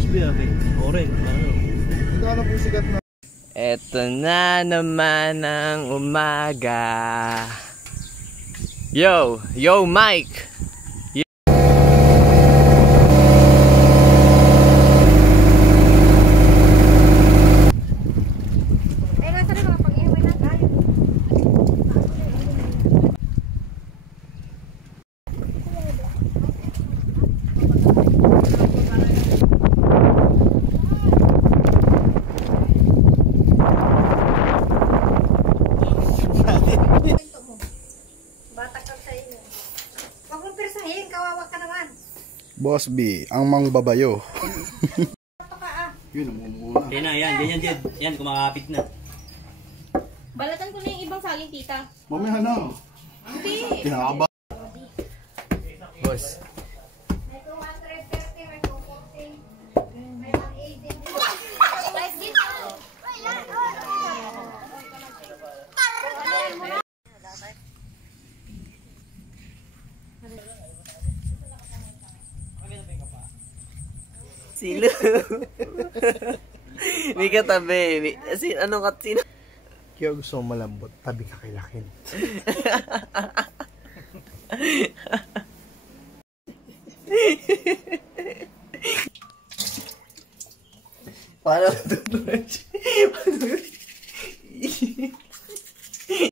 Boss B, okay. Oren, ano? Ito ano po sikat na? Eto na naman ang umaga. Yo, Mike. Boss B, ang mangbabayo. Yun, namumula. Yan na, yan, yan, kumakapit na. Balatan ko na yung ibang saging, tita. Mamaya na. Hindi. Kinakaba. Boss. May 230, may 240, may 180. Silo. May katabi. Anong sino? Kaya gusto mo malambot, tabi ka kay Lakin. Paano ito?